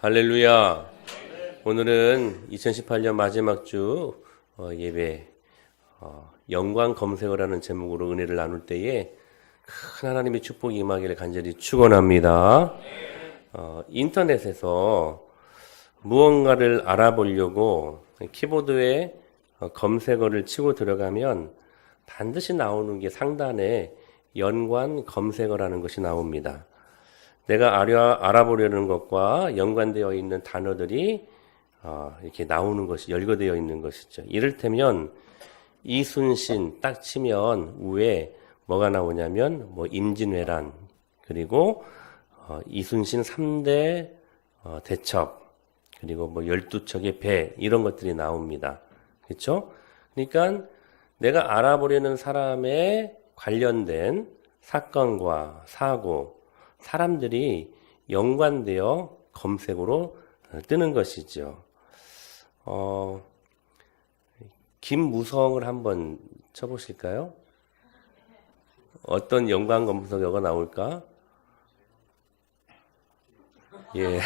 할렐루야. 오늘은 2018년 마지막 주 예배 영광 검색어라는 제목으로 은혜를 나눌 때에 큰 하나님의 축복이 임하기를 간절히 축원합니다. 인터넷에서 무언가를 알아보려고 키보드에 검색어를 치고 들어가면 반드시 나오는 게 상단에 연관 검색어라는 것이 나옵니다. 내가 알아보려는 것과 연관되어 있는 단어들이 이렇게 나오는 것이 열거되어 있는 것이죠. 이를테면 이순신 딱 치면 위에 뭐가 나오냐면 임진왜란, 그리고 이순신 3대 대첩, 그리고 12척의 배, 이런 것들이 나옵니다. 그렇죠? 그러니까 내가 알아보려는 사람에 관련된 사건과 사고, 사람들이 연관되어 검색으로 뜨는 것이죠. 김무성을 한번 쳐보실까요? 어떤 연관 검색어가 나올까? 예.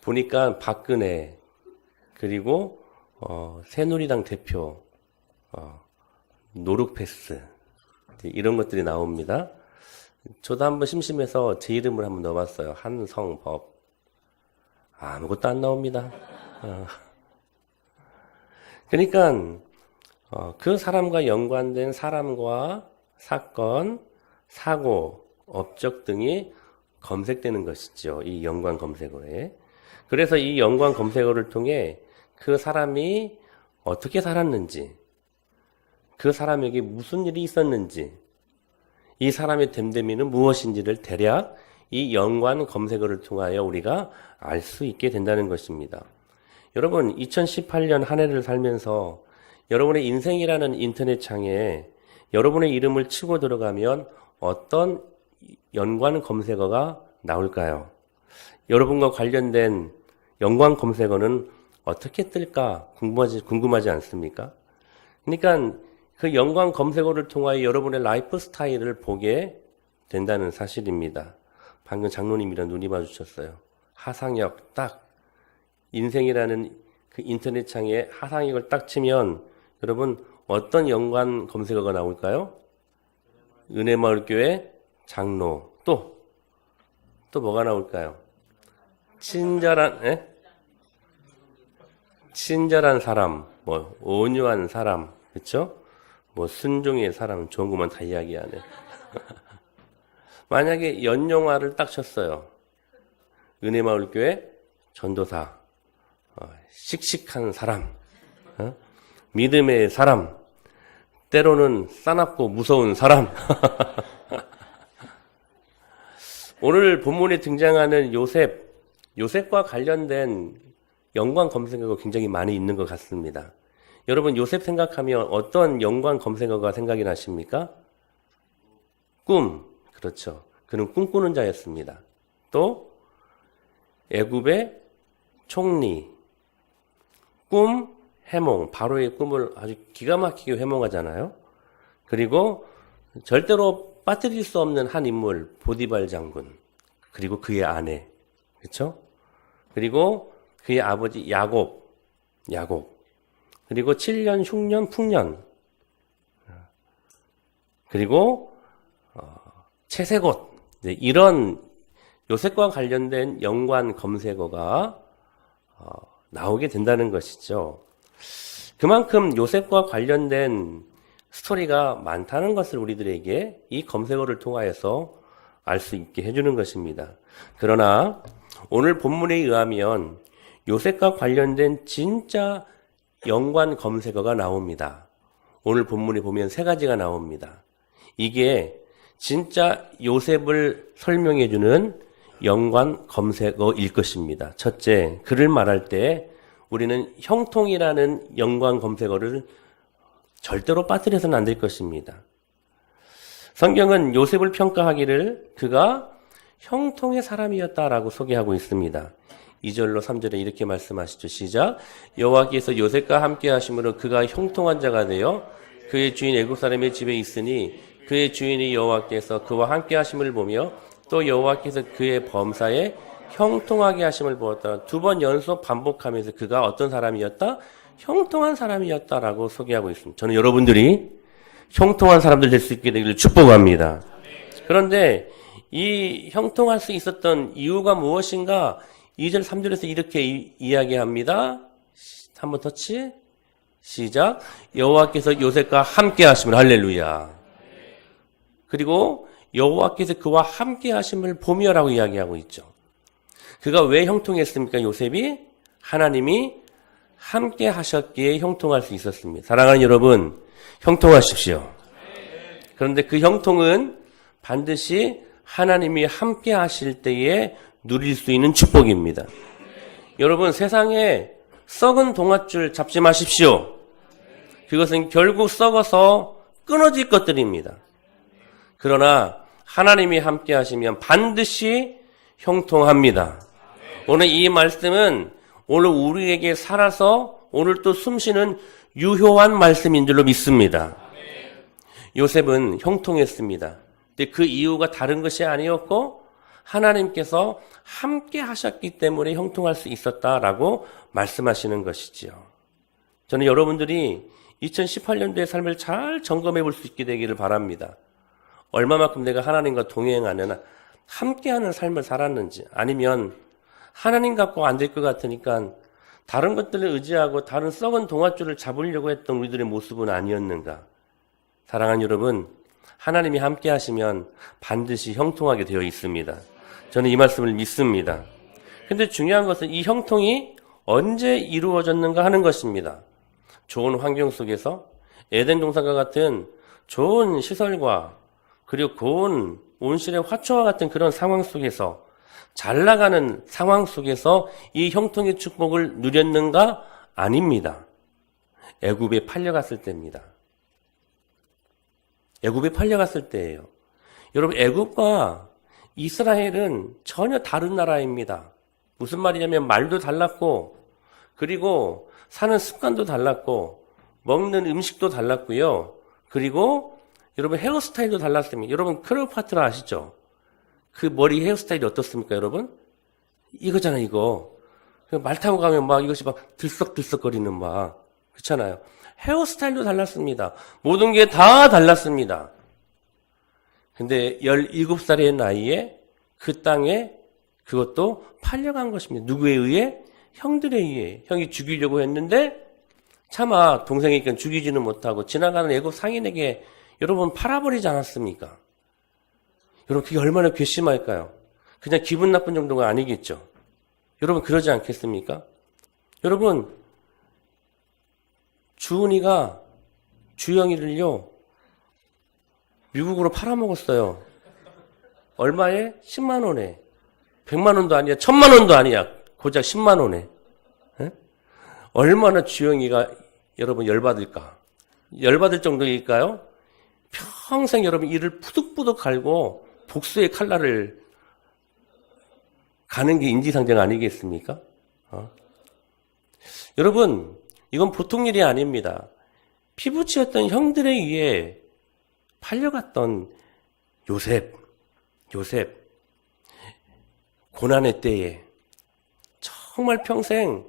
보니까 박근혜, 그리고 새누리당 대표, 노룩패스, 이런 것들이 나옵니다. 저도 한번 심심해서 제 이름을 한번 넣어봤어요. 한성법. 아무것도 안 나옵니다. 그러니까 그 사람과 연관된 사람과 사건, 사고, 업적 등이 검색되는 것이죠. 이 연관 검색어에. 그래서 이 연관 검색어를 통해 그 사람이 어떻게 살았는지, 그 사람에게 무슨 일이 있었는지, 이 사람의 됨됨이는 무엇인지를 대략 이 연관 검색어를 통하여 우리가 알 수 있게 된다는 것입니다. 여러분, 2018년 한 해를 살면서 여러분의 인생이라는 인터넷 창에 여러분의 이름을 치고 들어가면 어떤 연관 검색어가 나올까요? 여러분과 관련된 연관 검색어는 어떻게 뜰까 궁금하지 않습니까? 그러니까 그 연관 검색어를 통하여 여러분의 라이프 스타일을 보게 된다는 사실입니다. 방금 장로님이랑 눈이 마주쳤어요. 하상혁 딱 인생이라는 그 인터넷 창에 하상혁을 딱 치면 여러분 어떤 연관 검색어가 나올까요? 은혜마을교회 장로, 또 뭐가 나올까요? 친절한 사람, 온유한 사람, 그렇죠? 순종의 사람, 좋은 것만 다 이야기하네. 만약에 연용화를 딱 쳤어요. 은혜마을교회 전도사, 씩씩한 사람, 믿음의 사람, 때로는 싸납고 무서운 사람. 오늘 본문에 등장하는 요셉과 관련된 연관 검색어가 굉장히 많이 있는 것 같습니다. 여러분, 요셉 생각하면 어떤 연관 검색어가 생각이 나십니까? 꿈, 그렇죠. 그는 꿈꾸는 자였습니다. 또 애굽의 총리, 꿈, 해몽, 바로의 꿈을 아주 기가 막히게 해몽하잖아요. 그리고 절대로 빠뜨릴 수 없는 한 인물, 보디발 장군, 그리고 그의 아내, 그렇죠? 그리고 그의 아버지 야곱, 그리고 7년 흉년 풍년, 그리고 채색옷, 이런 요셉과 관련된 연관 검색어가 나오게 된다는 것이죠. 그만큼 요셉과 관련된 스토리가 많다는 것을 우리들에게 이 검색어를 통하여서 알 수 있게 해주는 것입니다. 그러나 오늘 본문에 의하면 요셉과 관련된 진짜 연관 검색어가 나옵니다. 오늘 본문에 보면 3가지가 나옵니다. 이게 진짜 요셉을 설명해주는 연관 검색어일 것입니다. 첫째, 그를 말할 때 우리는 형통이라는 연관 검색어를 절대로 빠뜨려서는 안 될 것입니다. 성경은 요셉을 평가하기를 그가 형통의 사람이었다라고 소개하고 있습니다. 2절로 3절에 이렇게 말씀하시죠. 시작. 여호와께서 요셉과 함께 하심으로 그가 형통한 자가 되어 그의 주인 애굽 사람의 집에 있으니 그의 주인이 여호와께서 그와 함께 하심을 보며 또 여호와께서 그의 범사에 형통하게 하심을 보았다. 두 번 연속 반복하면서 그가 어떤 사람이었다? 형통한 사람이었다라고 소개하고 있습니다. 저는 여러분들이 형통한 사람들 될 수 있게 되기를 축복합니다. 그런데 이 형통할 수 있었던 이유가 무엇인가? 2절, 3절에서 이렇게 이야기합니다. 한번 터치. 시작. 여호와께서 요셉과 함께 하심을, 할렐루야. 그리고 여호와께서 그와 함께 하심을 보며라고 이야기하고 있죠. 그가 왜 형통했습니까? 요셉이 하나님이 함께 하셨기에 형통할 수 있었습니다. 사랑하는 여러분, 형통하십시오. 그런데 그 형통은 반드시 하나님이 함께 하실 때에 누릴 수 있는 축복입니다. 여러분, 세상에 썩은 동아줄 잡지 마십시오. 그것은 결국 썩어서 끊어질 것들입니다. 그러나 하나님이 함께 하시면 반드시 형통합니다. 오늘 이 말씀은 오늘 우리에게 살아서 오늘 또 숨쉬는 유효한 말씀인 줄로 믿습니다. 요셉은 형통했습니다. 근데 그 이유가 다른 것이 아니었고 하나님께서 함께 하셨기 때문에 형통할 수 있었다라고 말씀하시는 것이지요. 저는 여러분들이 2018년도의 삶을 잘 점검해 볼 수 있게 되기를 바랍니다. 얼마만큼 내가 하나님과 동행하는, 함께하는 삶을 살았는지, 아니면 하나님 갖고 안 될 것 같으니까 다른 것들을 의지하고 다른 썩은 동아줄을 잡으려고 했던 우리들의 모습은 아니었는가. 사랑하는 여러분, 하나님이 함께 하시면 반드시 형통하게 되어 있습니다. 저는 이 말씀을 믿습니다. 근데 중요한 것은 이 형통이 언제 이루어졌는가 하는 것입니다. 좋은 환경 속에서 에덴 동산과 같은 좋은 시설과 그리고 고운 온실의 화초와 같은 그런 상황 속에서, 잘 나가는 상황 속에서 이 형통의 축복을 누렸는가? 아닙니다. 애굽에 팔려갔을 때입니다. 애굽에 팔려갔을 때예요. 여러분, 애굽과 이스라엘은 전혀 다른 나라입니다. 무슨 말이냐면 말도 달랐고, 그리고 사는 습관도 달랐고, 먹는 음식도 달랐고요. 그리고 여러분 헤어스타일도 달랐습니다. 여러분 클레오파트라 아시죠? 그 머리 헤어스타일이 어떻습니까, 여러분? 이거잖아요, 이거. 말 타고 가면 막 이것이 막 들썩들썩거리는 막, 그렇잖아요. 헤어스타일도 달랐습니다. 모든 게 다 달랐습니다. 근데 17살의 나이에 그 땅에 그것도 팔려간 것입니다. 누구에 의해? 형들에 의해. 형이 죽이려고 했는데 차마 동생이니까 죽이지는 못하고 지나가는 애굽 상인에게 여러분 팔아버리지 않았습니까? 여러분 그게 얼마나 괘씸할까요? 그냥 기분 나쁜 정도가 아니겠죠. 여러분 그러지 않겠습니까? 여러분 주은이가 주영이를요 미국으로 팔아먹었어요. 얼마에? 10만 원에. 100만 원도 아니야. 1000만 원도 아니야. 고작 10만 원에. 에? 얼마나 주영이가 여러분 열받을까? 열받을 정도일까요? 평생 여러분 이를 푸득푸득 갈고 복수의 칼날을 가는 게 인지상정 아니겠습니까? 여러분 이건 보통 일이 아닙니다. 피부치였던 형들에 의해 팔려갔던 요셉 고난의 때에 정말 평생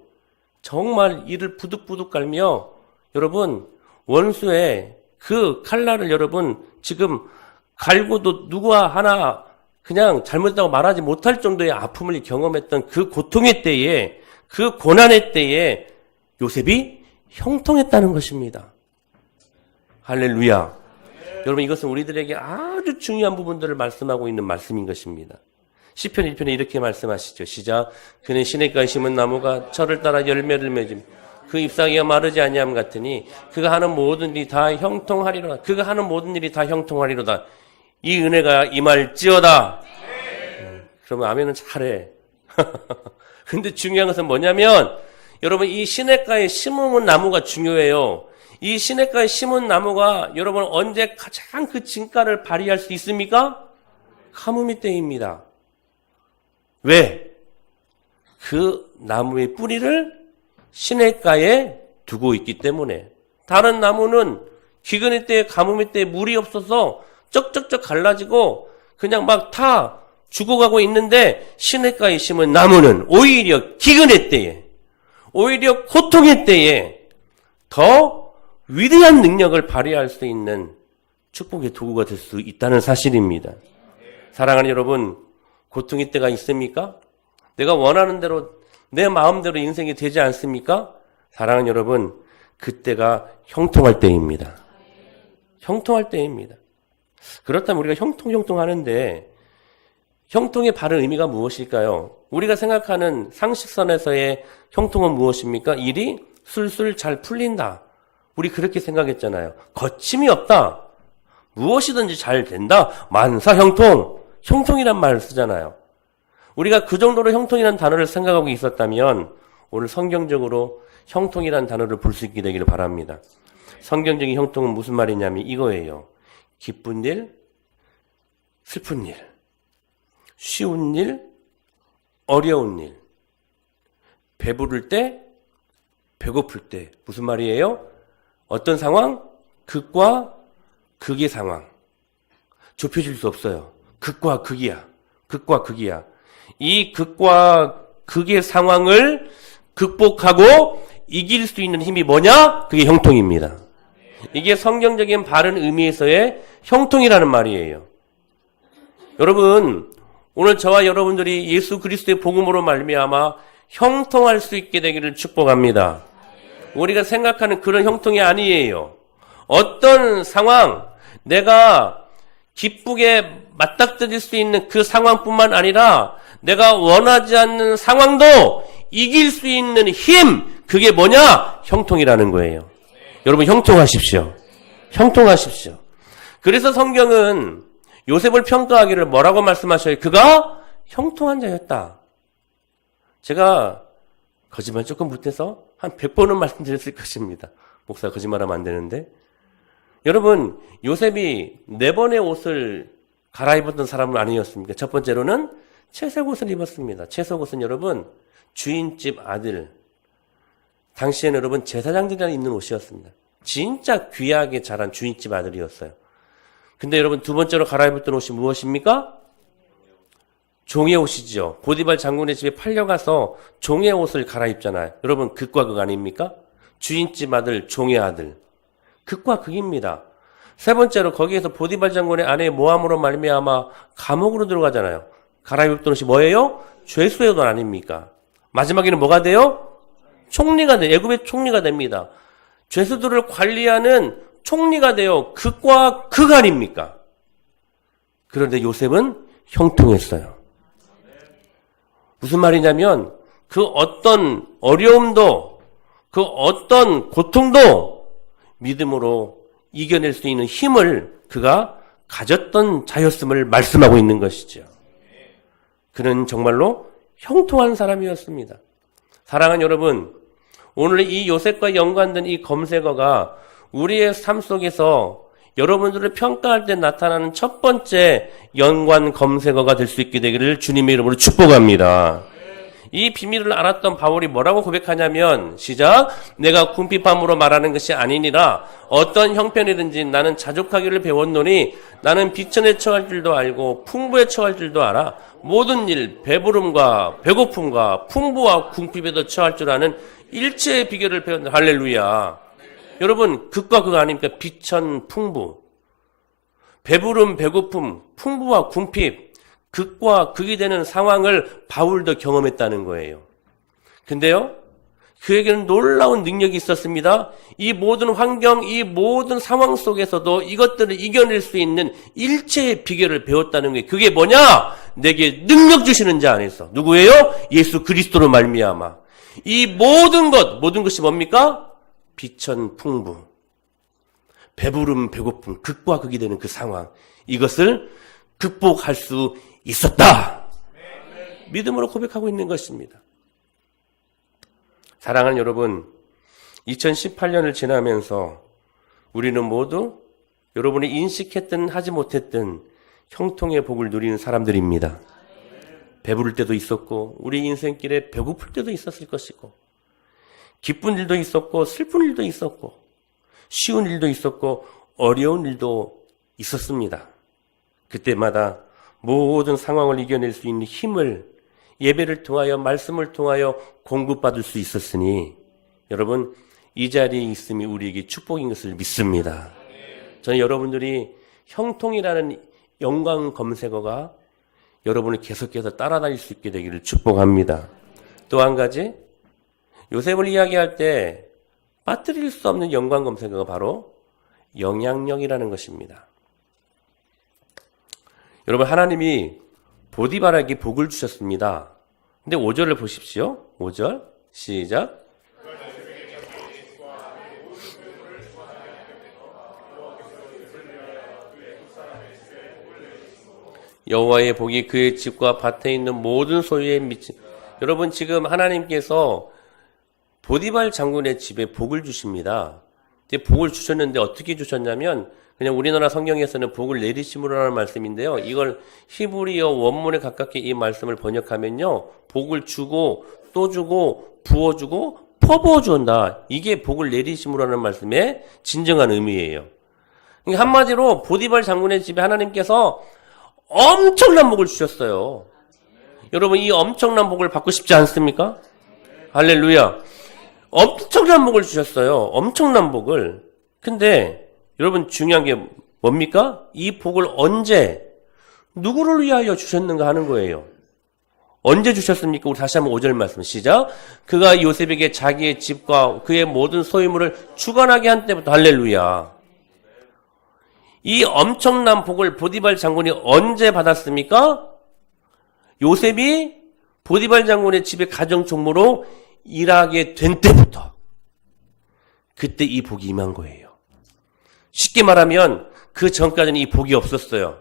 정말 이를 부득부득 갈며 여러분 원수의 그 칼날을 여러분 지금 갈고도 누가 하나 그냥 잘못했다고 말하지 못할 정도의 아픔을 경험했던 그 고통의 때에 그 고난의 때에 요셉이 형통했다는 것입니다. 할렐루야. 여러분 이것은 우리들에게 아주 중요한 부분들을 말씀하고 있는 말씀인 것입니다. 시편 1편에 이렇게 말씀하시죠. 시작. 그는 시냇가에 심은 나무가 철을 따라 열매를 맺음 그 잎사귀가 마르지 아니함 같으니 그가 하는 모든 일이 다 형통하리로다. 그가 하는 모든 일이 다 형통하리로다. 이 은혜가 임할지어다. 그러면 아멘은 잘해. 근데 중요한 것은 뭐냐면 여러분 이 시냇가에 심은 나무가 중요해요. 이 시냇가에 심은 나무가 여러분 언제 가장 그 진가를 발휘할 수 있습니까? 가뭄이 때입니다. 왜? 그 나무의 뿌리를 시냇가에 두고 있기 때문에. 다른 나무는 기근의 때에 가뭄의 때에 물이 없어서 쩍쩍쩍 갈라지고 그냥 막 다 죽어가고 있는데 시냇가에 심은 나무는 오히려 기근의 때에, 오히려 고통의 때에 더 위대한 능력을 발휘할 수 있는 축복의 도구가 될 수 있다는 사실입니다. 사랑하는 여러분, 고통의 때가 있습니까? 내가 원하는 대로 내 마음대로 인생이 되지 않습니까? 사랑하는 여러분, 그때가 형통할 때입니다. 형통할 때입니다. 그렇다면 우리가 형통 하는데 형통의 바른 의미가 무엇일까요? 우리가 생각하는 상식선에서의 형통은 무엇입니까? 일이 술술 잘 풀린다. 우리 그렇게 생각했잖아요. 거침이 없다. 무엇이든지 잘 된다. 만사형통. 형통이란 말을 쓰잖아요. 우리가 그 정도로 형통이라는 단어를 생각하고 있었다면 오늘 성경적으로 형통이라는 단어를 볼 수 있게 되기를 바랍니다. 성경적인 형통은 무슨 말이냐면 이거예요. 기쁜 일, 슬픈 일, 쉬운 일, 어려운 일, 배부를 때, 배고플 때. 무슨 말이에요? 어떤 상황? 극과 극의 상황. 좁혀질 수 없어요. 극과 극이야. 극과 극이야. 이 극과 극의 상황을 극복하고 이길 수 있는 힘이 뭐냐? 그게 형통입니다. 이게 성경적인 바른 의미에서의 형통이라는 말이에요. 여러분, 오늘 저와 여러분들이 예수 그리스도의 복음으로 말미암아 형통할 수 있게 되기를 축복합니다. 우리가 생각하는 그런 형통이 아니에요. 어떤 상황, 내가 기쁘게 맞닥뜨릴 수 있는 그 상황뿐만 아니라 내가 원하지 않는 상황도 이길 수 있는 힘, 그게 뭐냐? 형통이라는 거예요. 여러분, 형통하십시오. 형통하십시오. 그래서 성경은 요셉을 평가하기를 뭐라고 말씀하셔요? 그가 형통한 자였다. 제가 거짓말 조금 못해서 한 100번은 말씀드렸을 것입니다. 목사 거짓말하면 안 되는데. 여러분, 요셉이 4번의 옷을 갈아입었던 사람은 아니었습니까? 첫 번째로는 채색 옷을 입었습니다. 채색 옷은 여러분, 주인집 아들, 당시에는 여러분 제사장들이 입는 옷이었습니다. 진짜 귀하게 자란 주인집 아들이었어요. 근데 여러분 두 번째로 갈아입었던 옷이 무엇입니까? 종의 옷이죠. 보디발 장군의 집에 팔려가서 종의 옷을 갈아입잖아요. 여러분 극과 극 아닙니까? 주인집 아들, 종의 아들. 극과 극입니다. 세 번째로 거기에서 보디발 장군의 아내의 모함으로 말미암아 감옥으로 들어가잖아요. 갈아입었던 옷이 뭐예요? 죄수의 옷 아닙니까? 마지막에는 뭐가 돼요? 총리가 돼요. 애굽의 총리가 됩니다. 죄수들을 관리하는 총리가 돼요. 극과 극 아닙니까? 그런데 요셉은 형통했어요. 무슨 말이냐면 그 어떤 어려움도 그 어떤 고통도 믿음으로 이겨낼 수 있는 힘을 그가 가졌던 자였음을 말씀하고 있는 것이죠. 그는 정말로 형통한 사람이었습니다. 사랑하는 여러분, 오늘 이 요셉과 연관된 이 검색어가 우리의 삶 속에서 여러분들을 평가할 때 나타나는 첫 번째 연관 검색어가 될 수 있게 되기를 주님의 이름으로 축복합니다. 이 비밀을 알았던 바울이 뭐라고 고백하냐면 시작, 내가 궁핍함으로 말하는 것이 아니니라 어떤 형편이든지 나는 자족하기를 배웠노니 나는 비천에 처할 줄도 알고 풍부에 처할 줄도 알아 모든 일 배부름과 배고픔과 풍부와 궁핍에도 처할 줄 아는 일체의 비결을 배웠다. 할렐루야. 여러분 극과 극 아닙니까? 비천 풍부, 배부름 배고픔, 풍부와 궁핍, 극과 극이 되는 상황을 바울도 경험했다는 거예요. 근데요, 그에게는 놀라운 능력이 있었습니다. 이 모든 환경, 이 모든 상황 속에서도 이것들을 이겨낼 수 있는 일체의 비결을 배웠다는 거예요. 그게 뭐냐? 내게 능력 주시는 자 안에서. 누구예요? 예수 그리스도로 말미암아. 이 모든 것이 뭡니까? 비천 풍부, 배부름 배고픔, 극과 극이 되는 그 상황, 이것을 극복할 수 있었다. 믿음으로 고백하고 있는 것입니다. 사랑하는 여러분, 2018년을 지나면서 우리는 모두 여러분이 인식했든 하지 못했든 형통의 복을 누리는 사람들입니다. 배부를 때도 있었고 우리 인생길에 배고플 때도 있었을 것이고 기쁜 일도 있었고 슬픈 일도 있었고 쉬운 일도 있었고 어려운 일도 있었습니다. 그때마다 모든 상황을 이겨낼 수 있는 힘을 예배를 통하여 말씀을 통하여 공급받을 수 있었으니 여러분 이 자리에 있음이 우리에게 축복인 것을 믿습니다. 저는 여러분들이 형통이라는 영광 검색어가 여러분을 계속해서 따라다닐 수 있게 되기를 축복합니다. 또 한 가지 요셉을 이야기할 때 빠뜨릴 수 없는 영광 검색어가 바로 영향력이라는 것입니다. 여러분 하나님이 보디발에게 복을 주셨습니다. 근데 5절을 보십시오. 5절 시작. 여호와의 복이 그의 집과 밭에 있는 모든 소유에 미친. 여러분 지금 하나님께서 보디발 장군의 집에 복을 주십니다. 근데 복을 주셨는데 어떻게 주셨냐면 그냥 우리나라 성경에서는 복을 내리심으로 하는 말씀인데요. 이걸 히브리어 원문에 가깝게 이 말씀을 번역하면요. 복을 주고 또 주고 부어주고 퍼부어 준다. 이게 복을 내리심으로 하는 말씀의 진정한 의미예요. 그러니까 한마디로 보디발 장군의 집에 하나님께서 엄청난 복을 주셨어요. 여러분 이 엄청난 복을 받고 싶지 않습니까? 할렐루야. 엄청난 복을 주셨어요. 엄청난 복을. 근데 여러분 중요한 게 뭡니까? 이 복을 언제 누구를 위하여 주셨는가 하는 거예요. 언제 주셨습니까? 우리 다시 한번 5절 말씀 시작. 그가 요셉에게 자기의 집과 그의 모든 소유물을 주관하게 한 때부터. 할렐루야. 이 엄청난 복을 보디발 장군이 언제 받았습니까? 요셉이 보디발 장군의 집에 가정총무로 일하게 된 때부터. 그때 이 복이 임한 거예요. 쉽게 말하면 그 전까지는 이 복이 없었어요.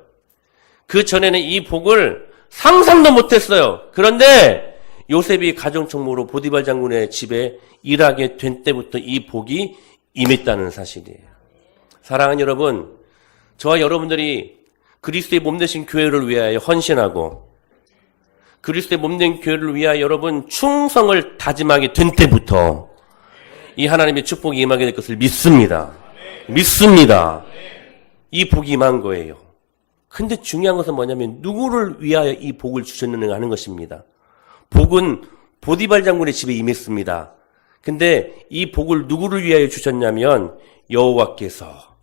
그 전에는 이 복을 상상도 못했어요. 그런데 요셉이 가정총무로 보디발 장군의 집에 일하게 된 때부터 이 복이 임했다는 사실이에요. 사랑하는 여러분, 저와 여러분들이 그리스도의 몸되신 교회를 위하여 헌신하고 그리스도의 몸된 교회를 위하여 여러분 충성을 다짐하게 된 때부터 이 하나님의 축복이 임하게 될 것을 믿습니다. 믿습니다. 이 복이 임한 거예요. 근데 중요한 것은 뭐냐면 누구를 위하여 이 복을 주셨느냐 하는 것입니다. 복은 보디발 장군의 집에 임했습니다. 근데 이 복을 누구를 위하여 주셨냐면 여호와께서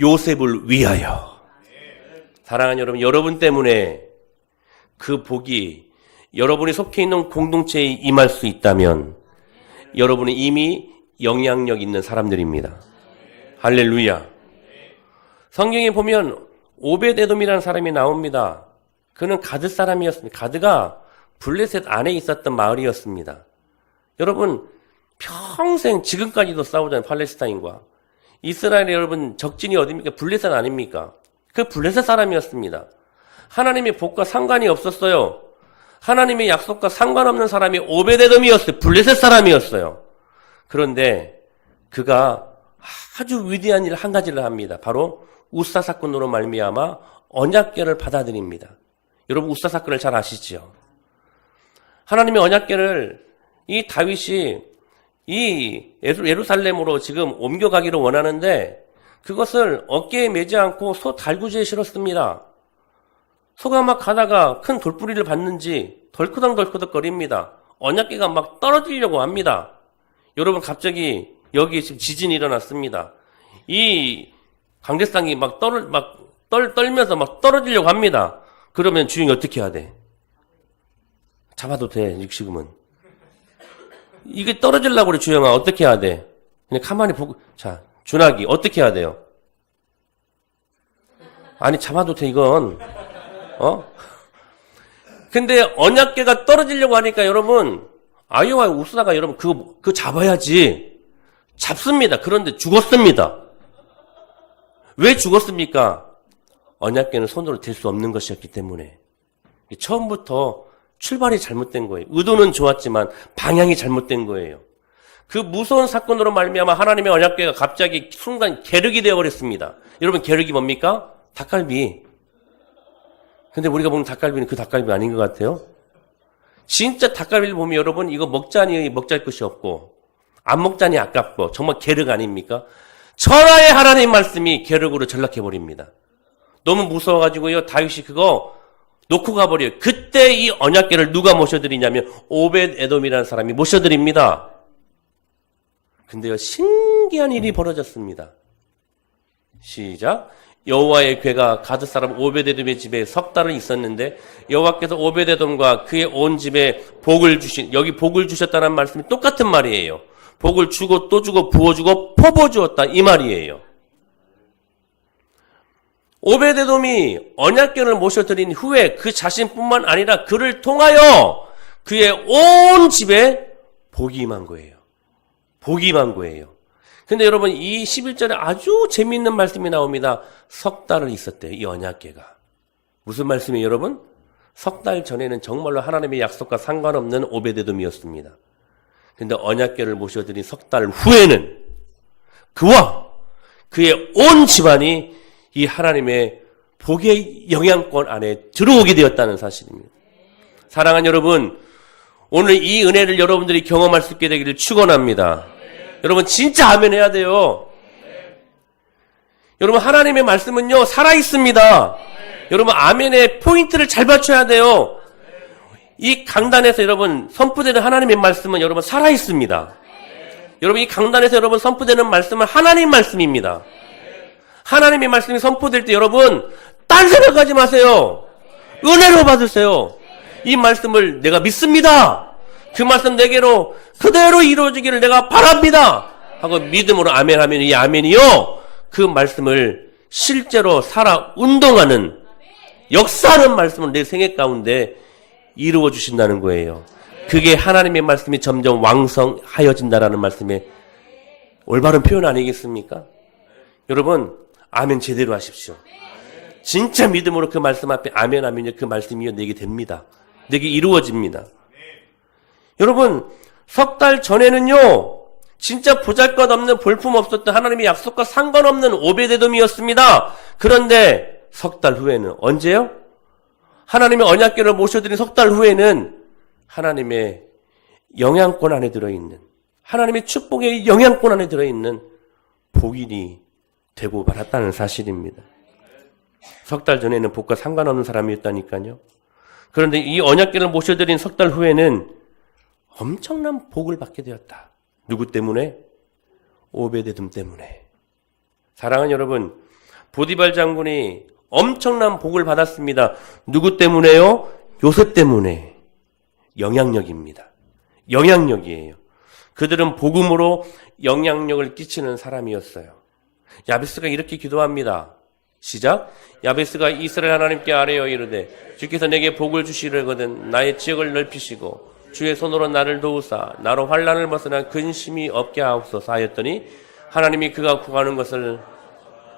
요셉을 위하여. 사랑하는 여러분, 여러분 때문에 그 복이 여러분이 속해 있는 공동체에 임할 수 있다면 여러분은 이미 영향력 있는 사람들입니다. 할렐루야. 성경에 보면 오벳에돔이라는 사람이 나옵니다. 그는 가드 사람이었습니다. 가드가 블레셋 안에 있었던 마을이었습니다. 여러분 평생 지금까지도 싸우잖아요. 팔레스타인과. 이스라엘의 여러분 적진이 어디입니까? 블레셋 아닙니까? 그 블레셋 사람이었습니다. 하나님의 복과 상관이 없었어요. 하나님의 약속과 상관없는 사람이 오벳에돔이었어요. 블레셋 사람이었어요. 그런데 그가 아주 위대한 일 한 가지를 합니다. 바로 우사 사건으로 말미암아 언약궤를 받아들입니다. 여러분 우사 사건을 잘 아시죠? 하나님의 언약궤를 이 다윗이 이 예루살렘으로 지금 옮겨가기를 원하는데 그것을 어깨에 매지 않고 소 달구지에 실었습니다. 소가 막 가다가 큰 돌뿌리를 받는지 덜커덕덜커덕 거립니다. 언약궤가 막 떨어지려고 합니다. 여러분 갑자기 여기 지금 지진이 일어났습니다. 이 강대상이 떨면서 막 떨어지려고 합니다. 그러면 주인이 어떻게 해야 돼? 잡아도 돼, 지금은. 이게 떨어지려고 그래, 주영아. 어떻게 해야 돼? 그냥 가만히 보고, 자, 준하기, 어떻게 해야 돼요? 아니, 잡아도 돼, 이건. 근데 언약궤가 떨어지려고 하니까 여러분, 아이와 우스나가 여러분, 그거 잡아야지. 잡습니다. 그런데 죽었습니다. 왜 죽었습니까? 언약궤는 손으로 댈 수 없는 것이었기 때문에. 처음부터 출발이 잘못된 거예요. 의도는 좋았지만 방향이 잘못된 거예요. 그 무서운 사건으로 말미암아 하나님의 언약궤가 갑자기 순간 계륵이 되어버렸습니다. 여러분 계륵이 뭡니까? 닭갈비. 근데 우리가 보는 닭갈비는 그 닭갈비 아닌 것 같아요. 진짜 닭갈비를 보면 여러분 이거 먹자니 먹잘 것이 없고 안 먹자니 아깝고 정말 계륵 아닙니까? 천하의 하나님 말씀이 계륵으로 전락해버립니다. 너무 무서워가지고요 다윗이 그거 놓고 가버려요. 그때 이 언약궤를 누가 모셔드리냐면 오벳 에돔이라는 사람이 모셔드립니다. 근데요, 신기한 일이 벌어졌습니다. 시작. 여호와의 궤가 가드 사람 오벳 에돔의 집에 석 달을 있었는데 여호와께서 오벳 에돔과 그의 온 집에 복을 주신, 여기 복을 주셨다는 말씀이 똑같은 말이에요. 복을 주고 또 주고 부어주고 퍼부어주었다, 이 말이에요. 오벳 에돔이 언약궤를 모셔드린 후에 그 자신뿐만 아니라 그를 통하여 그의 온 집에 복이 임한 거예요. 복이 임한 거예요. 근데 여러분, 이 11절에 아주 재미있는 말씀이 나옵니다. 석 달을 있었대요, 이 언약궤가. 무슨 말씀이에요, 여러분? 석 달 전에는 정말로 하나님의 약속과 상관없는 오벳 에돔이었습니다. 근데 언약궤를 모셔드린 석 달 후에는 그와 그의 온 집안이 이 하나님의 복의 영향권 안에 들어오게 되었다는 사실입니다. 사랑하는 여러분, 오늘 이 은혜를 여러분들이 경험할 수 있게 되기를 축원합니다. 여러분, 진짜 아멘 해야 돼요. 여러분, 하나님의 말씀은요, 살아있습니다. 여러분, 아멘의 포인트를 잘 맞춰야 돼요. 이 강단에서 여러분 선포되는 하나님의 말씀은 여러분 살아있습니다. 여러분, 이 강단에서 여러분 선포되는 말씀은 하나님 말씀입니다. 하나님의 말씀이 선포될 때 여러분 딴 생각하지 마세요. 은혜로 받으세요. 이 말씀을 내가 믿습니다. 그 말씀 내게로 그대로 이루어지기를 내가 바랍니다 하고 믿음으로 아멘하면 이 아멘이요, 그 말씀을 실제로 살아 운동하는, 역사하는 말씀을 내 생애 가운데 이루어 주신다는 거예요. 그게 하나님의 말씀이 점점 왕성하여진다라는 말씀의 올바른 표현 아니겠습니까? 여러분, 아멘 제대로 하십시오. 진짜 믿음으로 그 말씀 앞에 아멘 하면 그 말씀이 내게 됩니다. 내게 이루어집니다. 여러분, 석 달 전에는요, 진짜 보잘것없는 볼품없었던 하나님의 약속과 상관없는 오벳 에돔이었습니다. 그런데 석 달 후에는 언제요? 하나님의 언약궤를 모셔드린 석 달 후에는 하나님의 영향권 안에 들어있는, 하나님의 축복의 영향권 안에 들어있는 복인이 되고 말았다는 사실입니다. 석 달 전에는 복과 상관없는 사람이었다니까요. 그런데 이 언약궤를 모셔드린 석 달 후에는 엄청난 복을 받게 되었다. 누구 때문에? 오벳 에돔 때문에. 사랑하는 여러분, 보디발 장군이 엄청난 복을 받았습니다. 누구 때문에요? 요셉 때문에. 영향력입니다. 영향력이에요. 그들은 복음으로 영향력을 끼치는 사람이었어요. 야베스가 이렇게 기도합니다. 시작. 야베스가 이스라엘 하나님께 아뢰어 이르되 주께서 내게 복을 주시려거든 나의 지역을 넓히시고 주의 손으로 나를 도우사 나로 환난을 벗어나 근심이 없게 하옵소서 하였더니 하나님이 그가 구하는 것을,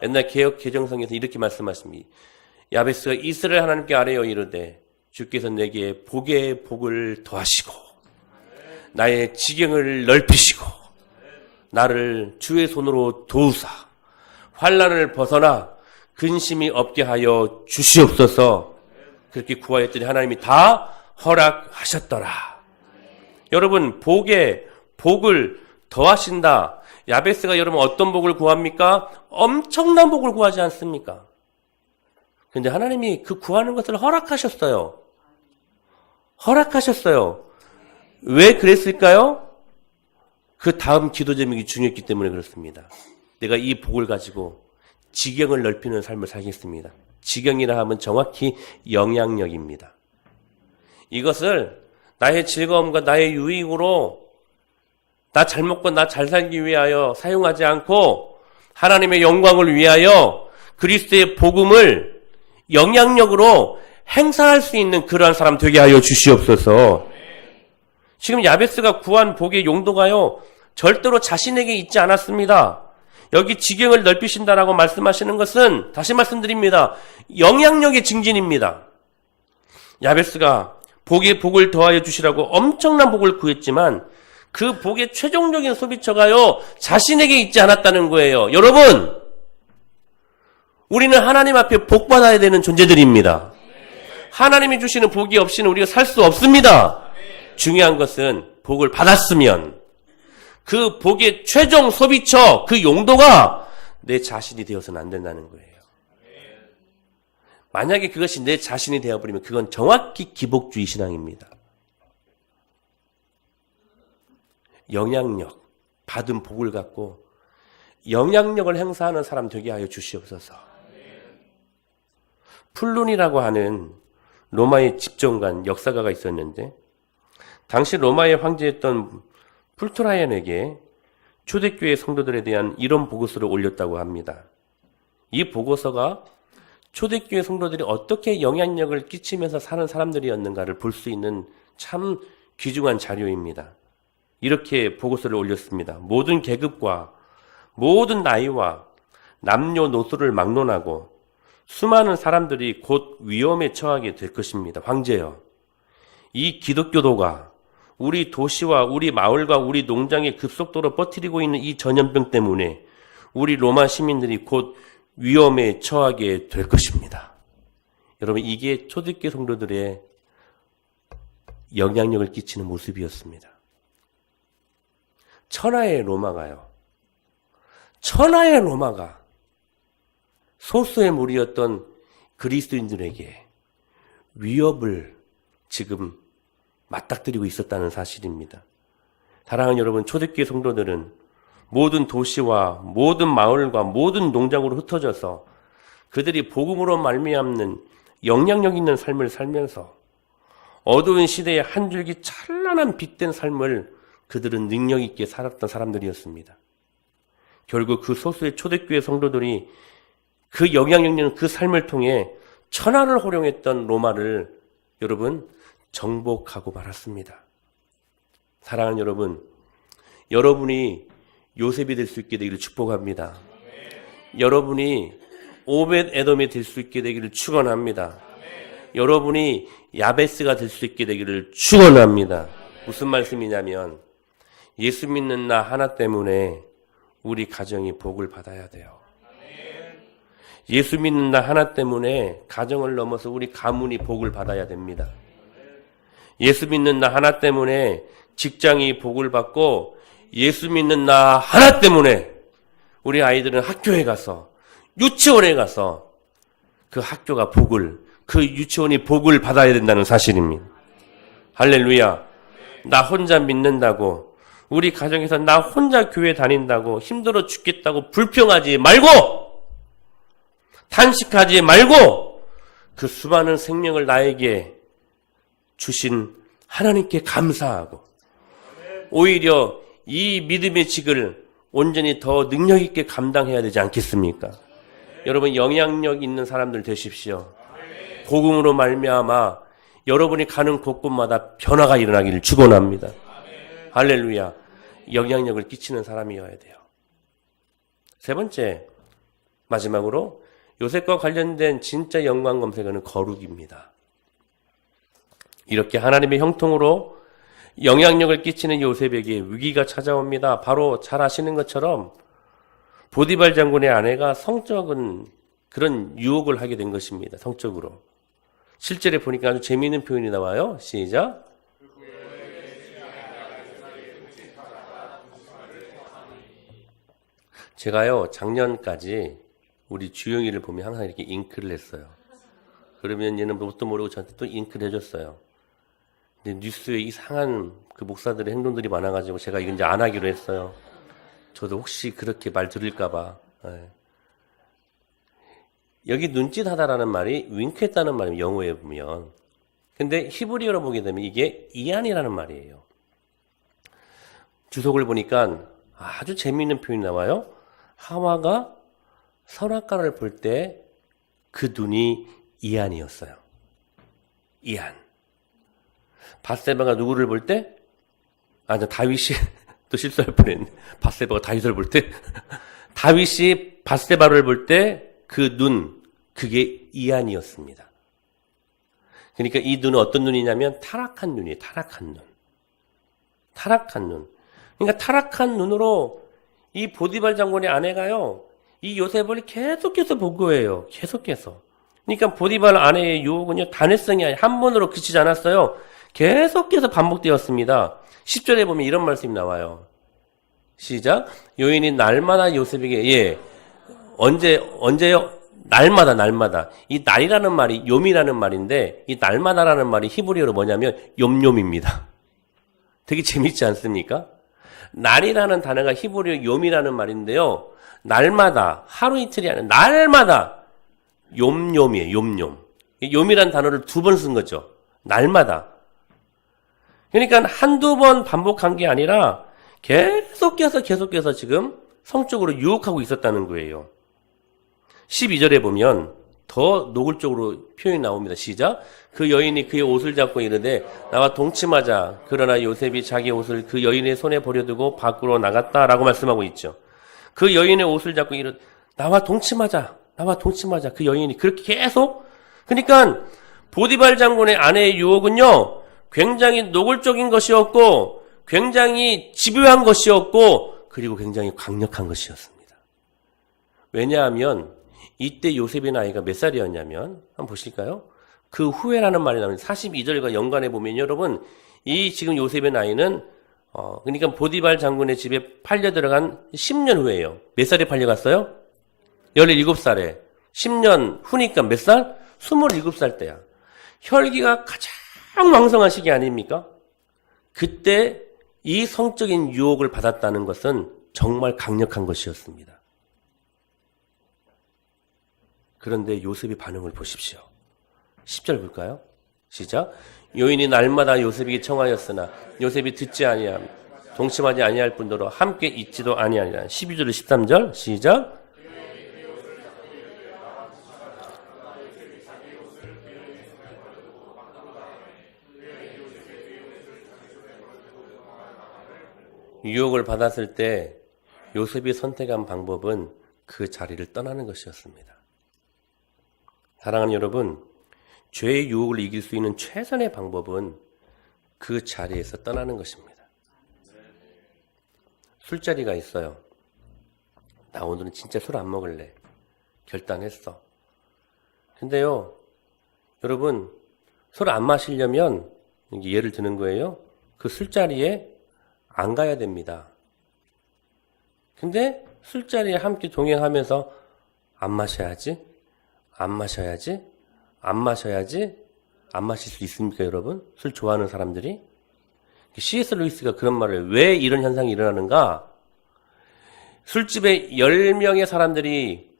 옛날 개역 개정성에서 이렇게 말씀하십니다. 야베스가 이스라엘 하나님께 아뢰어 이르되 주께서 내게 복의 복을 더하시고 나의 지경을 넓히시고 나를 주의 손으로 도우사 환난을 벗어나 근심이 없게 하여 주시옵소서. 그렇게 구하였더니 하나님이 다 허락하셨더라. 여러분, 복에 복을 더하신다. 야베스가 여러분 어떤 복을 구합니까? 엄청난 복을 구하지 않습니까? 그런데 하나님이 그 구하는 것을 허락하셨어요. 허락하셨어요. 왜 그랬을까요? 그 다음 기도 제목이 중요했기 때문에 그렇습니다. 내가 이 복을 가지고 지경을 넓히는 삶을 살겠습니다. 지경이라 하면 정확히 영향력입니다. 이것을 나의 즐거움과 나의 유익으로 나 잘 먹고 나 잘 살기 위하여 사용하지 않고 하나님의 영광을 위하여 그리스도의 복음을 영향력으로 행사할 수 있는 그러한 사람 되게 하여 주시옵소서. 지금 야베스가 구한 복의 용도가요, 절대로 자신에게 있지 않았습니다. 여기 지경을 넓히신다라고 말씀하시는 것은, 다시 말씀드립니다, 영향력의 증진입니다. 야베스가 복의 복을 더하여 주시라고 엄청난 복을 구했지만 그 복의 최종적인 소비처가요, 자신에게 있지 않았다는 거예요. 여러분, 우리는 하나님 앞에 복 받아야 되는 존재들입니다. 하나님이 주시는 복이 없이는 우리가 살 수 없습니다. 중요한 것은 복을 받았으면 그 복의 최종 소비처, 그 용도가 내 자신이 되어서는 안 된다는 거예요. 만약에 그것이 내 자신이 되어버리면 그건 정확히 기복주의 신앙입니다. 영향력, 받은 복을 갖고 영향력을 행사하는 사람 되게 하여 주시옵소서. 플룬이라고 하는 로마의 집정관, 역사가가 있었는데 당시 로마의 황제였던 풀트라이언에게 초대교회 성도들에 대한 이론 보고서를 올렸다고 합니다. 이 보고서가 초대교회 성도들이 어떻게 영향력을 끼치면서 사는 사람들이었는가를 볼 수 있는 참 귀중한 자료입니다. 이렇게 보고서를 올렸습니다. 모든 계급과 모든 나이와 남녀노소를 막론하고 수많은 사람들이 곧 위험에 처하게 될 것입니다. 황제여, 이 기독교도가 우리 도시와 우리 마을과 우리 농장에 급속도로 퍼뜨리고 있는 이 전염병 때문에 우리 로마 시민들이 곧 위험에 처하게 될 것입니다. 여러분, 이게 초대교회 성도들의 영향력을 끼치는 모습이었습니다. 천하의 로마가요. 천하의 로마가 소수의 무리였던 그리스도인들에게 위협을 지금 맞닥뜨리고 있었다는 사실입니다. 사랑하는 여러분, 초대교회 성도들은 모든 도시와 모든 마을과 모든 농장으로 흩어져서 그들이 복음으로 말미암는 영향력 있는 삶을 살면서 어두운 시대에 한 줄기 찬란한 빛된 삶을 그들은 능력 있게 살았던 사람들이었습니다. 결국 그 소수의 초대교회 성도들이 그 영향력 있는 그 삶을 통해 천하를 호령했던 로마를 여러분 정복하고 말았습니다. 사랑하는 여러분, 여러분이 요셉이 될 수 있게 되기를 축복합니다. 여러분이 오벳 에돔이 될 수 있게 되기를 축원합니다. 여러분이 야베스가 될 수 있게 되기를 축원합니다. 무슨 말씀이냐면 예수 믿는 나 하나 때문에 우리 가정이 복을 받아야 돼요. 예수 믿는 나 하나 때문에 가정을 넘어서 우리 가문이 복을 받아야 됩니다. 예수 믿는 나 하나 때문에 직장이 복을 받고 예수 믿는 나 하나 때문에 우리 아이들은 학교에 가서 유치원에 가서 그 학교가 복을, 그 유치원이 복을 받아야 된다는 사실입니다. 할렐루야. 나 혼자 믿는다고, 우리 가정에서 나 혼자 교회 다닌다고 힘들어 죽겠다고 불평하지 말고, 탄식하지 말고 그 수많은 생명을 나에게 주신 하나님께 감사하고 오히려 이 믿음의 직을 온전히 더 능력 있게 감당해야 되지 않겠습니까? 여러분, 영향력 있는 사람들 되십시오. 복음으로 말미암아 여러분이 가는 곳곳마다 변화가 일어나기를 축원합니다. 할렐루야. 영향력을 끼치는 사람이어야 돼요. 세 번째, 마지막으로 요셉과 관련된 진짜 영광 검색어는 거룩입니다. 이렇게 하나님의 형통으로 영향력을 끼치는 요셉에게 위기가 찾아옵니다. 바로 잘 아시는 것처럼 보디발 장군의 아내가 성적인 그런 유혹을 하게 된 것입니다. 성적으로. 실제로 보니까 아주 재미있는 표현이 나와요. 시작. 제가요, 작년까지 우리 주영이를 보면 항상 이렇게 잉크를 했어요. 그러면 얘는 뭣도 모르고 저한테 또 잉크를 해줬어요. 근데 뉴스에 이상한 그 목사들의 행동들이 많아가지고 제가 이건 이제 안 하기로 했어요. 저도 혹시 그렇게 말 들을까봐. 네. 여기 눈짓하다라는 말이 윙크했다는 말이에요. 영어에 보면. 근데 히브리어로 보게 되면 이게 이안이라는 말이에요. 주석을 보니까 아주 재미있는 표현이 나와요. 하와가 선악과를 볼 때 그 눈이 이안이었어요. 이안. 밧세바가 누구를 볼 때? 다윗이 또 실수할 뻔했네. 밧세바가 다윗을 볼 때? 다윗이 밧세바를 볼 때 그 눈, 그게 이안이었습니다. 그러니까 이 눈은 어떤 눈이냐면 타락한 눈이에요. 타락한 눈. 타락한 눈. 그러니까 타락한 눈으로 이 보디발 장군의 아내가요, 이 요셉을 계속해서 본 거예요. 계속해서. 그러니까 보디발 아내의 유혹은요, 단회성이 한 번으로 그치지 않았어요. 계속해서 반복되었습니다. 10절에 보면 이런 말씀이 나와요. 시작. 여인이 날마다 요셉에게, 언제요? 날마다. 이 날이라는 말이 욤이라는 말인데 이 날마다라는 말이 히브리어로 뭐냐면 욤욤입니다. 되게 재밌지 않습니까? 날이라는 단어가 히브리어 욤이라는 말인데요. 날마다, 하루 이틀이 아니라 날마다 욤욤이에요. 욤욤. 욤이라는 단어를 2번 쓴 거죠. 날마다. 그러니까 한두 번 반복한 게 아니라 계속해서 지금 성적으로 유혹하고 있었다는 거예요. 12절에 보면 더 노골적으로 표현이 나옵니다. 시작. 그 여인이 그의 옷을 잡고 이르되 나와 동침하자. 그러나 요셉이 자기 옷을 그 여인의 손에 버려두고 밖으로 나갔다라고 말씀하고 있죠. 그 여인의 옷을 잡고 이르되 나와 동침하자. 그 여인이 그렇게 계속. 그러니까 보디발 장군의 아내의 유혹은요, 굉장히 노골적인 것이었고 굉장히 집요한 것이었고 그리고 굉장히 강력한 것이었습니다. 왜냐하면 이때 요셉의 나이가 몇 살이었냐면 한번 보실까요? 그 후에라는 말이 나옵니다. 42절과 연관해 보면 여러분 이 지금 요셉의 나이는 그러니까 보디발 장군의 집에 팔려 들어간 10년 후예요. 몇 살에 팔려갔어요? 17살에. 10년 후니까 몇 살? 27살 때야. 혈기가 가장 왕성한 시기 아닙니까? 그때 이 성적인 유혹을 받았다는 것은 정말 강력한 것이었습니다. 그런데 요셉의 반응을 보십시오. 10절 볼까요? 시작. 여인이 날마다 요셉에게 청하였으나 요셉이 듣지 아니함 동침하지 아니할 뿐더러 함께 있지도 아니하니라. 12절 13절 시작. 유혹을 받았을 때 요셉이 선택한 방법은 그 자리를 떠나는 것이었습니다. 사랑하는 여러분, 죄의 유혹을 이길 수 있는 최선의 방법은 그 자리에서 떠나는 것입니다. 술자리가 있어요. 나 오늘은 진짜 술 안 먹을래. 결단했어. 근데요, 여러분, 술 안 마시려면 예를 드는 거예요. 그 술자리에 안 가야 됩니다. 근데 술자리에 함께 동행하면서 안 마셔야지, 안 마셔야지, 안 마셔야지, 안 마실 수 있습니까, 여러분? 술 좋아하는 사람들이? C.S. 루이스가 그런 말을 왜 이런 현상이 일어나는가? 술집에 10명의 사람들이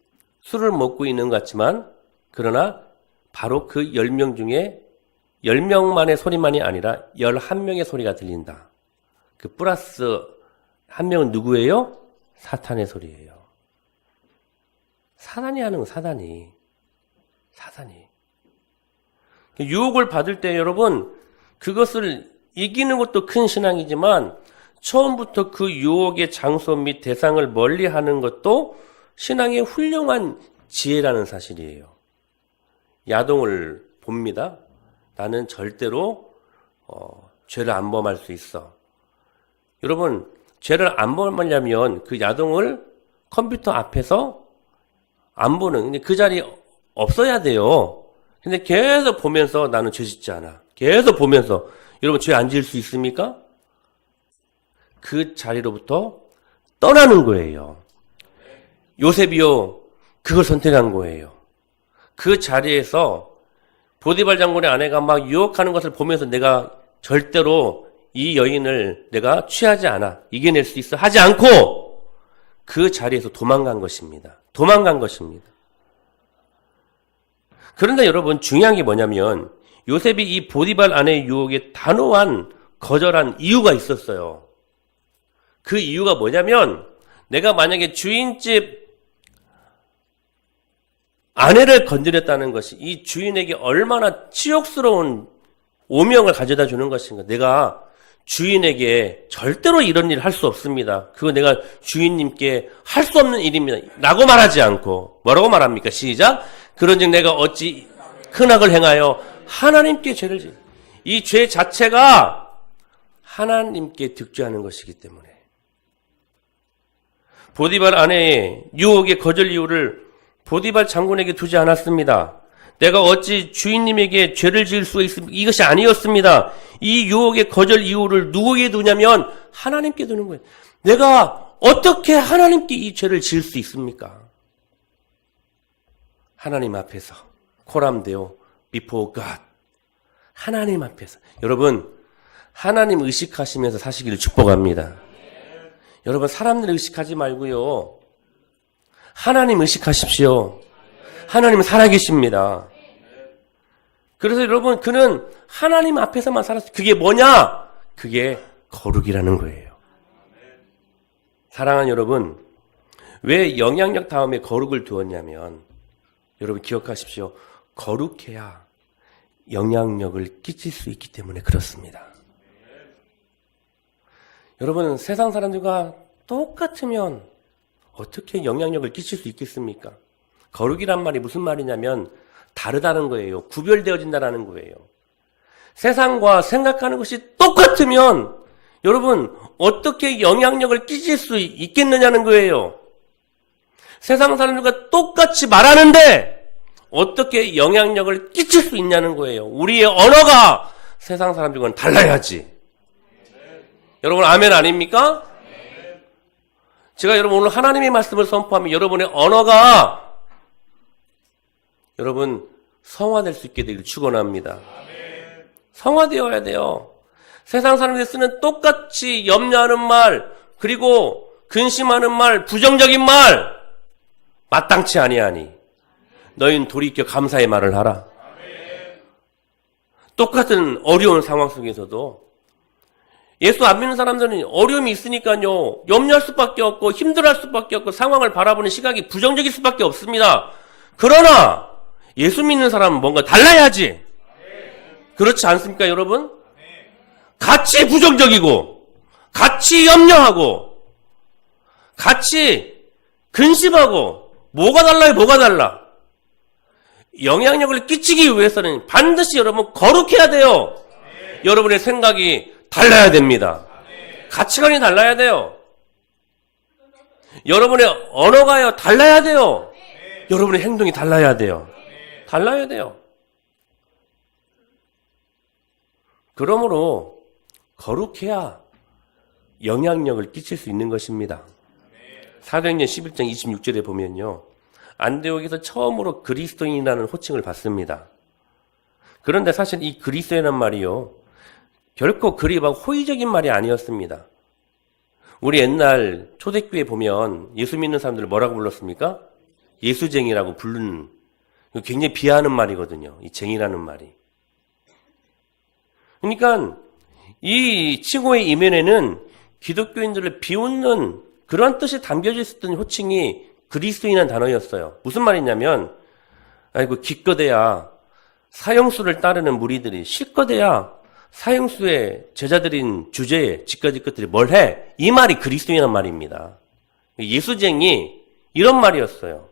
술을 먹고 있는 것 같지만 그러나 바로 그 10명 중에 10명만의 소리만이 아니라 11명의 소리가 들린다. 그 플러스 한 명은 누구예요? 사탄의 소리예요. 사단이 하는 거, 사단이. 유혹을 받을 때 여러분, 그것을 이기는 것도 큰 신앙이지만 처음부터 그 유혹의 장소 및 대상을 멀리하는 것도 신앙의 훌륭한 지혜라는 사실이에요. 야동을 봅니다. 나는 절대로 죄를 안 범할 수 있어. 여러분, 죄를 안 범하려면 그 야동을 컴퓨터 앞에서 안 보는, 근데 그 자리에 없어야 돼요. 근데 계속 보면서 나는 죄 짓지 않아. 계속 보면서. 여러분, 죄 안 지을 수 있습니까? 그 자리로부터 떠나는 거예요. 요셉이요, 그걸 선택한 거예요. 그 자리에서 보디발 장군의 아내가 막 유혹하는 것을 보면서 내가 절대로 이 여인을 내가 취하지 않아. 이겨낼 수 있어. 하지 않고 그 자리에서 도망간 것입니다. 그런데 여러분, 중요한 게 뭐냐면 요셉이 이 보디발 아내의 유혹에 단호한 거절한 이유가 있었어요. 그 이유가 뭐냐면 내가 만약에 주인집 아내를 건드렸다는 것이 이 주인에게 얼마나 치욕스러운 오명을 가져다 주는 것인가. 내가 주인에게 절대로 이런 일 할 수 없습니다. 그거 내가 주인님께 할 수 없는 일입니다. 라고 말하지 않고 뭐라고 말합니까? 시작. 그런즉 내가 어찌 큰 악을 행하여 하나님께 죄를 지. 이 죄 자체가 하나님께 득죄하는 것이기 때문에. 보디발 아내의 유혹의 거절 이유를 보디발 장군에게 두지 않았습니다. 내가 어찌 주인님에게 죄를 지을 수가 있습니까? 이것이 아니었습니다. 이 유혹의 거절 이유를 누구에게 두냐면 하나님께 두는 거예요. 내가 어떻게 하나님께 이 죄를 지을 수 있습니까? 하나님 앞에서 코람데오 before God. 하나님 앞에서. 여러분, 하나님 의식하시면서 사시기를 축복합니다. 여러분, 사람들 의식하지 말고요. 하나님 의식하십시오. 하나님은 살아계십니다. 그래서 여러분, 그는 하나님 앞에서만 살았어요. 그게 뭐냐? 그게 거룩이라는 거예요. 사랑하는 여러분, 왜 영향력 다음에 거룩을 두었냐면, 여러분 기억하십시오. 거룩해야 영향력을 끼칠 수 있기 때문에 그렇습니다. 여러분, 세상 사람들과 똑같으면 어떻게 영향력을 끼칠 수 있겠습니까? 거룩이란 말이 무슨 말이냐면 다르다는 거예요. 구별되어진다는 거예요. 세상과 생각하는 것이 똑같으면 여러분 어떻게 영향력을 끼칠 수 있겠느냐는 거예요. 세상 사람들과 똑같이 말하는데 어떻게 영향력을 끼칠 수 있냐는 거예요. 우리의 언어가 세상 사람들과는 달라야지. 여러분 아멘 아닙니까? 제가 여러분 오늘 하나님의 말씀을 선포하면 여러분의 언어가 여러분 성화될 수 있게 되기를 축원합니다. 성화되어야 돼요. 세상 사람들이 쓰는 똑같이 염려하는 말, 그리고 근심하는 말, 부정적인 말 마땅치 아니하니 너희는 돌이켜 감사의 말을 하라. 똑같은 어려운 상황 속에서도 예수 안 믿는 사람들은 어려움이 있으니까요 염려할 수밖에 없고 힘들어할 수밖에 없고 상황을 바라보는 시각이 부정적일 수밖에 없습니다. 그러나 예수 믿는 사람은 뭔가 달라야지. 그렇지 않습니까 여러분? 같이 부정적이고 같이 염려하고 같이 근심하고 뭐가 달라요? 뭐가 달라? 영향력을 끼치기 위해서는 반드시 여러분 거룩해야 돼요. 여러분의 생각이 달라야 됩니다. 가치관이 달라야 돼요. 여러분의 언어가요 달라야 돼요. 여러분의 행동이 달라야 돼요. 달라야 돼요. 그러므로 거룩해야 영향력을 끼칠 수 있는 것입니다. 사도행전 11장 26절에 보면요. 안디옥에서 처음으로 그리스도인이라는 호칭을 받습니다. 그런데 사실 이 그리스도인이라는 말이요. 결코 그리 막 호의적인 말이 아니었습니다. 우리 옛날 초대교회 보면 예수 믿는 사람들을 뭐라고 불렀습니까? 예수쟁이라고 부르는 굉장히 비하하는 말이거든요. 이 쟁이라는 말이. 그러니까 이 칭호의 이면에는 기독교인들을 비웃는 그런 뜻이 담겨져 있었던 호칭이 그리스도인이라는 단어였어요. 무슨 말이냐면 아이고 기껏해야 사형수를 따르는 무리들이 실컷해야 사형수의 제자들인 주제에 지까지 것들이 뭘 해? 이 말이 그리스도인이란 말입니다. 예수쟁이 이런 말이었어요.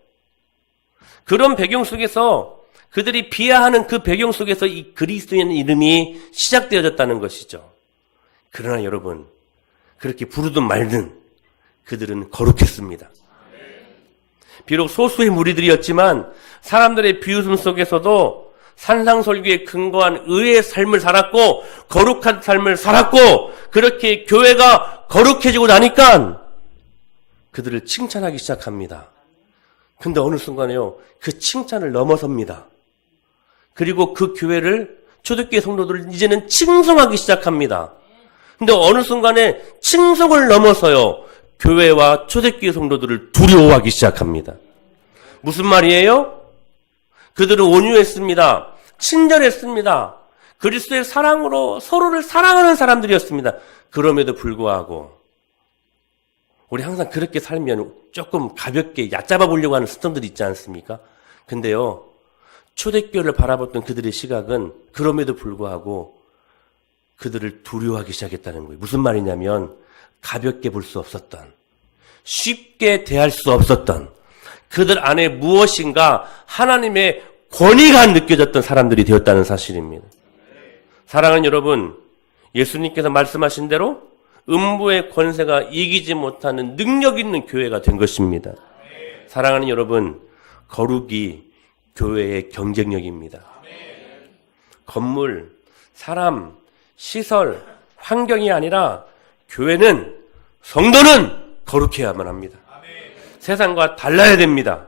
그런 배경 속에서 그들이 비하하는 그 배경 속에서 이 그리스도인 이름이 시작되어졌다는 것이죠. 그러나 여러분 그렇게 부르든 말든 그들은 거룩했습니다. 비록 소수의 무리들이었지만 사람들의 비웃음 속에서도 산상설교에 근거한 의의 삶을 살았고 거룩한 삶을 살았고 그렇게 교회가 거룩해지고 나니까 그들을 칭찬하기 시작합니다. 근데 어느 순간에요 그 칭찬을 넘어섭니다. 그리고 그 교회를 초대교회 성도들을 이제는 칭송하기 시작합니다. 근데 어느 순간에 칭송을 넘어서요 교회와 초대교회 성도들을 두려워하기 시작합니다. 무슨 말이에요? 그들은 온유했습니다. 친절했습니다. 그리스도의 사랑으로 서로를 사랑하는 사람들이었습니다. 그럼에도 불구하고 우리 항상 그렇게 살면 조금 가볍게 얕잡아 보려고 하는 습성들이 있지 않습니까? 근데요 초대교회를 바라봤던 그들의 시각은 그럼에도 불구하고 그들을 두려워하기 시작했다는 거예요. 무슨 말이냐면 가볍게 볼 수 없었던, 쉽게 대할 수 없었던 그들 안에 무엇인가 하나님의 권위가 느껴졌던 사람들이 되었다는 사실입니다. 사랑하는 여러분, 예수님께서 말씀하신 대로 음부의 권세가 이기지 못하는 능력 있는 교회가 된 것입니다. 사랑하는 여러분, 거룩이 교회의 경쟁력입니다. 건물, 사람, 시설, 환경이 아니라 교회는 성도는 거룩해야만 합니다. 세상과 달라야 됩니다.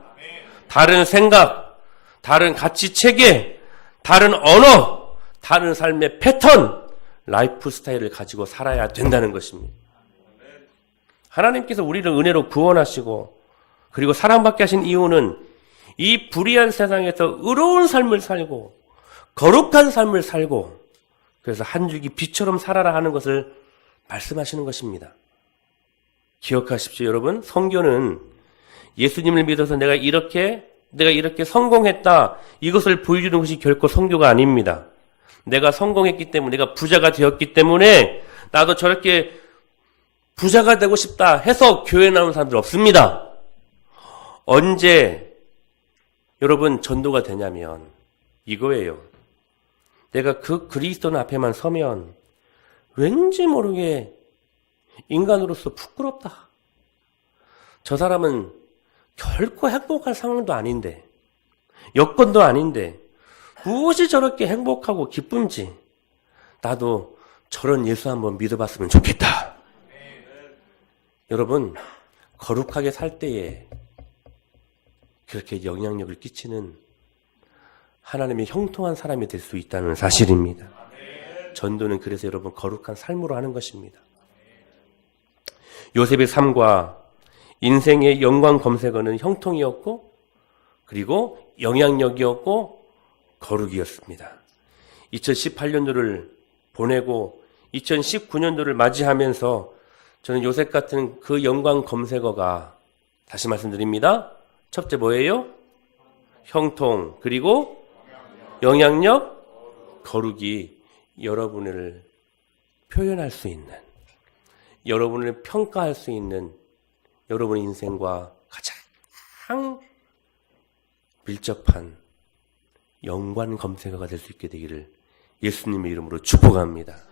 다른 생각, 다른 가치 체계, 다른 언어, 다른 삶의 패턴, 라이프 스타일을 가지고 살아야 된다는 것입니다. 하나님께서 우리를 은혜로 구원하시고 그리고 사랑받게 하신 이유는 이 불의한 세상에서 의로운 삶을 살고 거룩한 삶을 살고 그래서 한 줄기 빛처럼 살아라 하는 것을 말씀하시는 것입니다. 기억하십시오, 여러분. 성경은 예수님을 믿어서 내가 이렇게 성공했다, 이것을 보여주는 것이 결코 성교가 아닙니다. 내가 성공했기 때문에, 내가 부자가 되었기 때문에 나도 저렇게 부자가 되고 싶다 해서 교회 나오는 사람들 없습니다. 언제 여러분 전도가 되냐면 이거예요. 내가 그 그리스도는 앞에만 서면 왠지 모르게 인간으로서 부끄럽다. 저 사람은 결코 행복할 상황도 아닌데, 여건도 아닌데 무엇이 저렇게 행복하고 기쁜지 나도 저런 예수 한번 믿어봤으면 좋겠다. 여러분, 거룩하게 살 때에 그렇게 영향력을 끼치는 하나님의 형통한 사람이 될 수 있다는 사실입니다. 전도는 그래서 여러분 거룩한 삶으로 하는 것입니다. 요셉의 삶과 인생의 영광 검색어는 형통이었고 그리고 영향력이었고 거룩이었습니다. 2018년도를 보내고 2019년도를 맞이하면서 저는 요셉 같은 그 영광 검색어가 다시 말씀드립니다. 첫째 뭐예요? 형통, 그리고 영향력, 거룩이 여러분을 표현할 수 있는, 여러분을 평가할 수 있는 여러분의 인생과 가장 밀접한 연관 검색어가 될 수 있게 되기를 예수님의 이름으로 축복합니다.